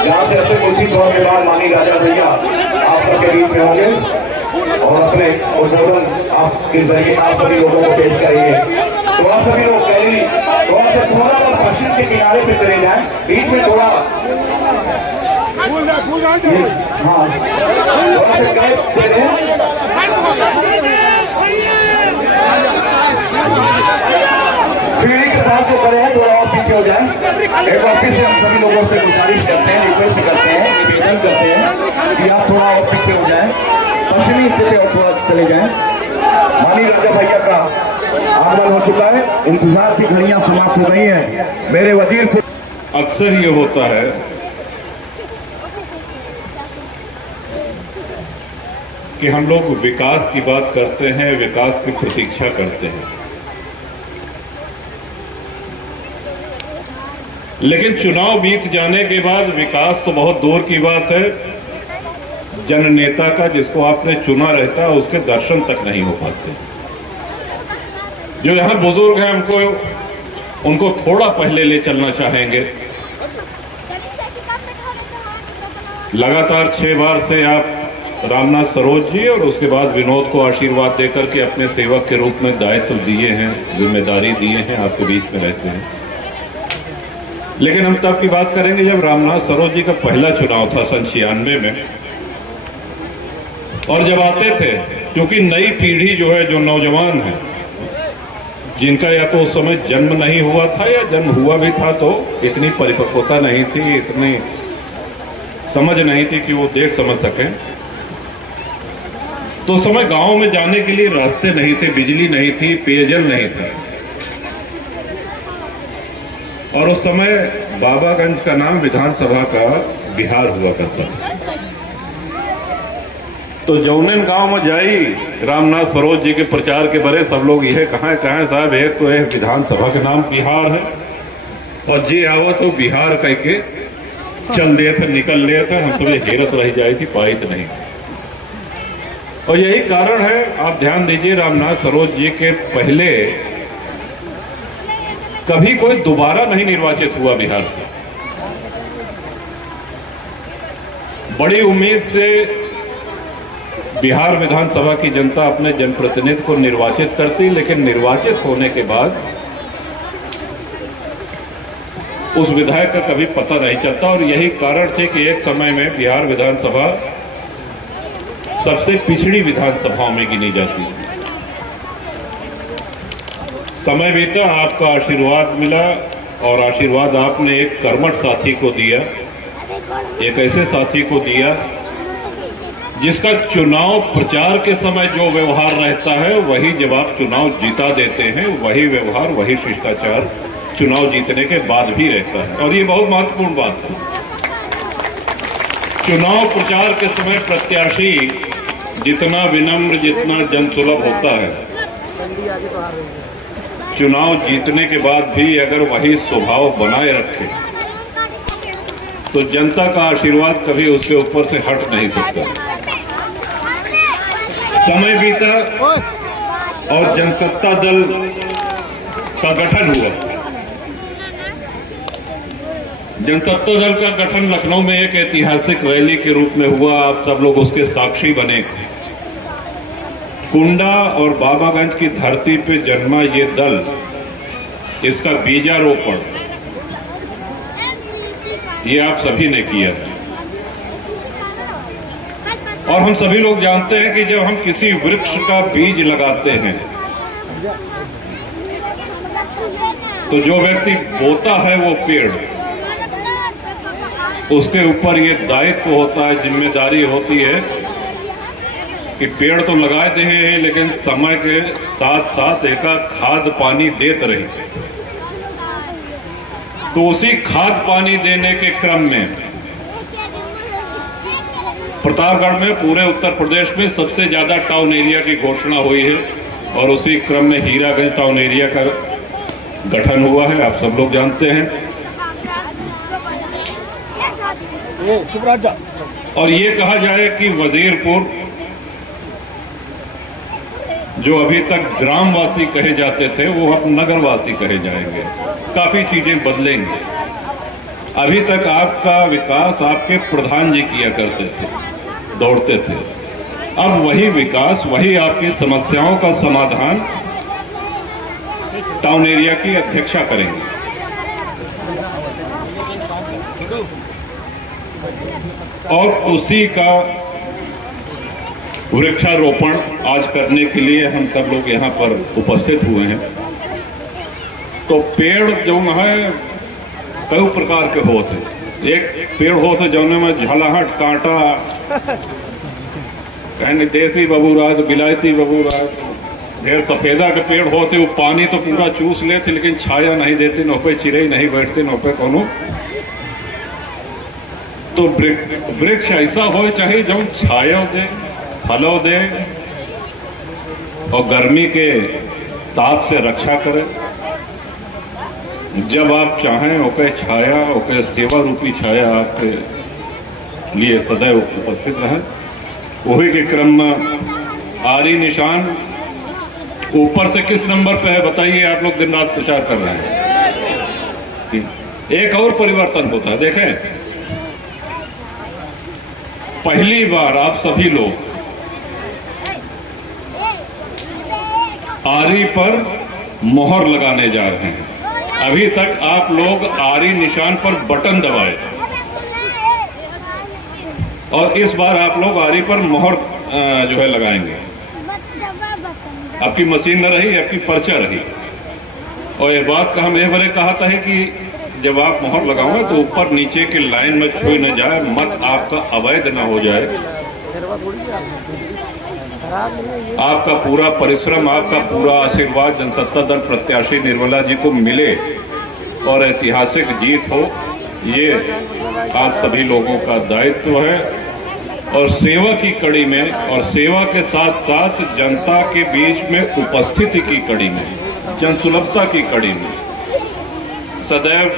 यहाँ से ऐसे कुछ ही थोड़ा के बाद मानी राजा भैया आप सबके बीच में होंगे और अपने उद्बोधन आपके जरिए आप सभी लोगों को पेश करेंगे। तो आप सभी लोग पहली थोड़ा सा थोड़ा पश्चिम के किनारे पे चले जाएं, बीच में थोड़ा हाँ थोड़ा से कैब दे दें। सीढ़ी के पास जो खड़े हैं थोड़ा और पीछे हो जाएं। एक बार फिर से हम सभी लोगों से गुजारिश करते हैं, रिक्वेस्ट करते हैं, निवेदन करते हैं कि आप थोड़ा और पीछे हो जाएं, पश्चिमी हिस्से पे और थोड़ा चले जाएं। मानी राजा भैया का आगमन हो चुका है, इंतजार की घड़ियां समाप्त हो गई हैं। मेरे वजीर अक्सर ये होता है कि हम लोग विकास की बात करते हैं, विकास की प्रतीक्षा करते हैं, लेकिन चुनाव बीत जाने के बाद विकास तो बहुत दूर की बात है। जननेता का जिसको आपने चुना रहता है उसके दर्शन तक नहीं हो पाते। जो यहां बुजुर्ग हैं उनको थोड़ा पहले ले चलना चाहेंगे। लगातार 6 बार से आप रामनाथ सरोज जी और उसके बाद विनोद को आशीर्वाद देकर के अपने सेवक के रूप में दायित्व दिए हैं, जिम्मेदारी दिए हैं, आपके बीच में रहते हैं। लेकिन हम तब की बात करेंगे जब रामनाथ सरोज जी का पहला चुनाव था सन 96 में, और जब आते थे, क्योंकि नई पीढ़ी जो है, जो नौजवान है, जिनका या तो उस समय जन्म नहीं हुआ था या जन्म हुआ भी था तो इतनी परिपक्वता नहीं थी, इतनी समझ नहीं थी कि वो देख समझ सकें, तो उस समय गांव में जाने के लिए रास्ते नहीं थे, बिजली नहीं थी, पेयजल नहीं था। और उस समय बाबागंज का नाम विधानसभा का बिहार हुआ करता था। तो जौनन गांव में जाई रामनाथ सरोज जी के प्रचार के बरे सब लोग यह कहाँ साहब, एक तो यह विधानसभा का नाम बिहार है और जे आवत तो बिहार कह के चल दिए थे, निकल लिए थे। हम तो ये हैरत रह जाई थी, पाई तो नहीं। और यही कारण है, आप ध्यान दीजिए, रामनाथ सरोज जी के पहले कभी कोई दोबारा नहीं निर्वाचित हुआ बिहार से। बड़ी उम्मीद से बिहार विधानसभा की जनता अपने जनप्रतिनिधि को निर्वाचित करती, लेकिन निर्वाचित होने के बाद उस विधायक का कभी पता नहीं चलता। और यही कारण थे कि एक समय में बिहार विधानसभा सबसे पिछड़ी विधानसभाओं में गिनी जाती है। समय बीता, आपका आशीर्वाद मिला और आशीर्वाद आपने एक कर्मठ साथी को दिया, एक ऐसे साथी को दिया जिसका चुनाव प्रचार के समय जो व्यवहार रहता है वही जब आप चुनाव जीता देते हैं वही व्यवहार, वही शिष्टाचार चुनाव जीतने के बाद भी रहता है। और ये बहुत महत्वपूर्ण बात है। चुनाव प्रचार के समय प्रत्याशी जितना विनम्र, जितना जनसुलभ होता है, चुनाव जीतने के बाद भी अगर वही स्वभाव बनाए रखे तो जनता का आशीर्वाद कभी उसके ऊपर से हट नहीं सकता। समय बीता और जनसत्ता दल का गठन हुआ। जनसत्ता दल का गठन लखनऊ में एक ऐतिहासिक रैली के रूप में हुआ, आप सब लोग उसके साक्षी बने। कुंडा और बाबागंज की धरती पे जन्मा ये दल, इसका बीजारोपण ये आप सभी ने किया। और हम सभी लोग जानते हैं कि जब हम किसी वृक्ष का बीज लगाते हैं तो जो व्यक्ति बोता है वो पेड़, उसके ऊपर ये दायित्व होता है, जिम्मेदारी होती है कि पेड़ तो लगा दे हैं लेकिन समय के साथ साथ एक खाद पानी देते रहे। तो उसी खाद पानी देने के क्रम में प्रतापगढ़ में पूरे उत्तर प्रदेश में सबसे ज्यादा टाउन एरिया की घोषणा हुई है और उसी क्रम में हीरागंज टाउन एरिया का गठन हुआ है, आप सब लोग जानते हैं। और ये कहा जाए कि वजीरपुर जो अभी तक ग्रामवासी कहे जाते थे वो अब नगरवासी कहे जाएंगे। काफी चीजें बदलेंगी। अभी तक आपका विकास आपके प्रधान जी किया करते थे, दौड़ते थे। अब वही विकास, वही आपकी समस्याओं का समाधान टाउन एरिया की अध्यक्षा करेंगे। और उसी का वृक्षारोपण आज करने के लिए हम सब लोग यहाँ पर उपस्थित हुए हैं। तो पेड़ जो है कई प्रकार के होते। एक पेड़ होते जौने में झलाहट, कांटा, कहने देसी बबूराज, बिलायती बबूराज, ढेर सफेदा के पेड़ होते। वो पानी तो पूरा चूस लेते लेकिन छाया नहीं देते, न पे चिड़ै नहीं बैठते, न पे कोनो। तो वृक्ष ऐसा हो चाहे जो छाया दे, फलो दे और गर्मी के ताप से रक्षा करे। जब आप चाहें ओके छाया, ओके सेवा रूपी छाया आपके लिए सदैव उपस्थित रहे। वही के क्रम में आरी निशान ऊपर से किस नंबर पे है बताइए। आप लोग दिन रात प्रचार कर रहे हैं। एक और परिवर्तन होता है। देखें, पहली बार आप सभी लोग आरी पर मोहर लगाने जा रहे हैं। अभी तक आप लोग आरी निशान पर बटन दबाए और इस बार आप लोग आरी पर मोहर जो है लगाएंगे। आपकी मशीन न रही, आपकी पर्चा रही। और एक बात का हम ये बड़े कहा था है कि जब आप मोहर लगाओगे तो ऊपर नीचे की लाइन में छुई न जाए, मत आपका अवैध न हो जाए। आपका पूरा परिश्रम, आपका पूरा आशीर्वाद जनसत्ता दल प्रत्याशी निर्मला जी को मिले और ऐतिहासिक जीत हो, ये आप सभी लोगों का दायित्व है। और सेवा की कड़ी में और सेवा के साथ साथ जनता के बीच में उपस्थिति की कड़ी में, जनसुलभता की कड़ी में सदैव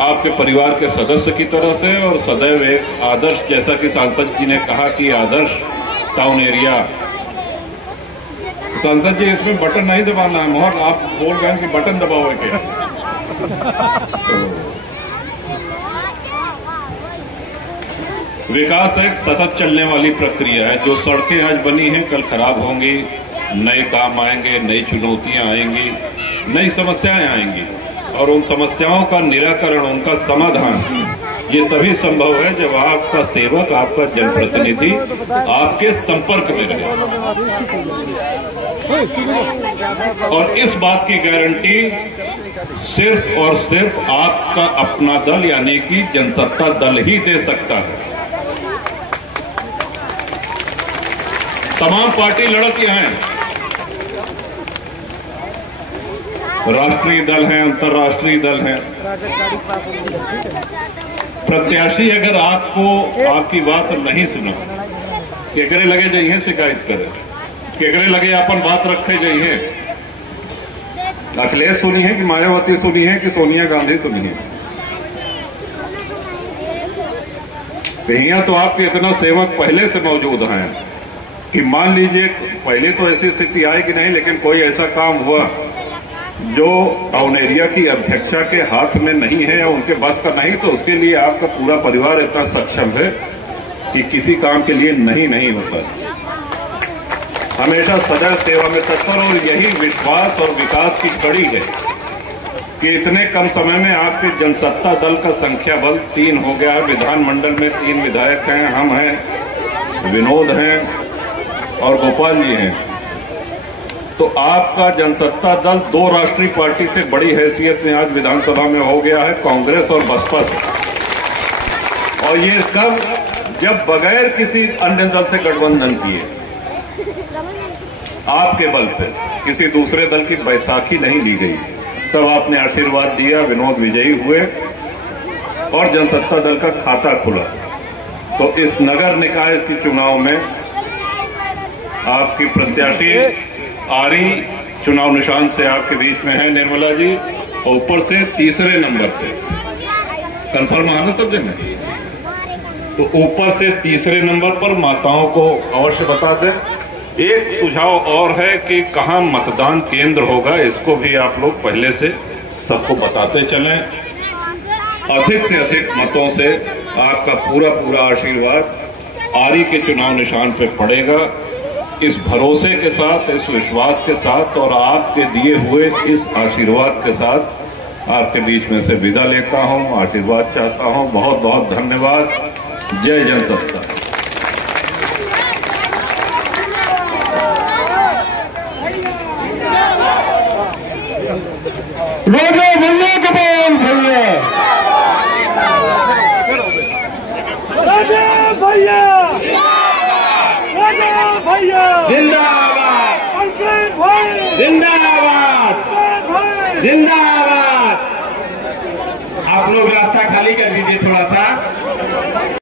आपके परिवार के सदस्य की तरह से और सदैव एक आदर्श, जैसा कि सांसद जी ने कहा कि आदर्श टाउन एरिया। सांसद जी इसमें बटन नहीं दबाना है, मोहर आप बोल गए कि बटन दबाओगे क्या? विकास एक सतत चलने वाली प्रक्रिया है। जो सड़कें आज बनी हैं कल खराब होंगी, नए काम आएंगे, नई चुनौतियां आएंगी, नई समस्याएं आएंगी और उन समस्याओं का निराकरण, उनका समाधान ये तभी संभव है जब आपका सेवक, आपका जनप्रतिनिधि आपके संपर्क में रहे। और इस बात की गारंटी सिर्फ और सिर्फ आपका अपना दल यानी कि जनसत्ता दल ही दे सकता है। तमाम पार्टी लड़त यहाँ हैं, राष्ट्रीय दल हैं, अंतर्राष्ट्रीय दल हैं। प्रत्याशी अगर आपको आपकी बात नहीं सुना, केकरे लगे जाइए शिकायत करे, केकरे लगे अपन बात रखे जाइए। अखिलेश सुनी है कि मायावती सुनी है कि सोनिया गांधी सुनी है? कहीं तो आपके इतना सेवक पहले से मौजूद हैं कि मान लीजिए पहले तो ऐसी स्थिति आएगी नहीं, लेकिन कोई ऐसा काम हुआ जो टाउन एरिया की अध्यक्षा के हाथ में नहीं है या उनके बस का नहीं, तो उसके लिए आपका पूरा परिवार इतना सक्षम है कि किसी काम के लिए नहीं होता। हमेशा सदैव सेवा में तत्पर और यही विश्वास और विकास की कड़ी है कि इतने कम समय में आपके जनसत्ता दल का संख्या बल 3 हो गया है। विधानमंडल में 3 विधायक हैं, हम हैं, विनोद हैं और गोपाल जी हैं। तो आपका जनसत्ता दल 2 राष्ट्रीय पार्टी से बड़ी हैसियत में आज विधानसभा में हो गया है, कांग्रेस और बसपा से। और ये कब, जब बगैर किसी अन्य दल से गठबंधन किए, आपके बल पे किसी दूसरे दल की बैसाखी नहीं ली गई, तब आपने आशीर्वाद दिया, विनोद विजयी हुए और जनसत्ता दल का खाता खुला। तो इस नगर निकाय के चुनाव में आपकी प्रत्याशी आरी चुनाव निशान से आपके बीच में है निर्मला जी, और ऊपर से तीसरे नंबर पे कंफर्म आना सब जगह। तो ऊपर से तीसरे नंबर पर माताओं को अवश्य बता दें एक सुझाव और है कि कहाँ मतदान केंद्र होगा, इसको भी आप लोग पहले से सबको बताते चलें। अधिक से अधिक मतों से आपका पूरा पूरा आशीर्वाद आरी के चुनाव निशान पे पड़ेगा। इस भरोसे के साथ, इस विश्वास के साथ और आपके दिए हुए इस आशीर्वाद के साथ आपके बीच में से विदा लेता हूं, आशीर्वाद चाहता हूं। बहुत बहुत धन्यवाद। जय जनसत्ता। राजा भैया कमाल भैया, राजा भैया, राजा भैया जिंदाबाद, अंकित भाई जिंदाबाद, जिंदाबाद। आप लोग रास्ता खाली कर दीजिए थोड़ा सा।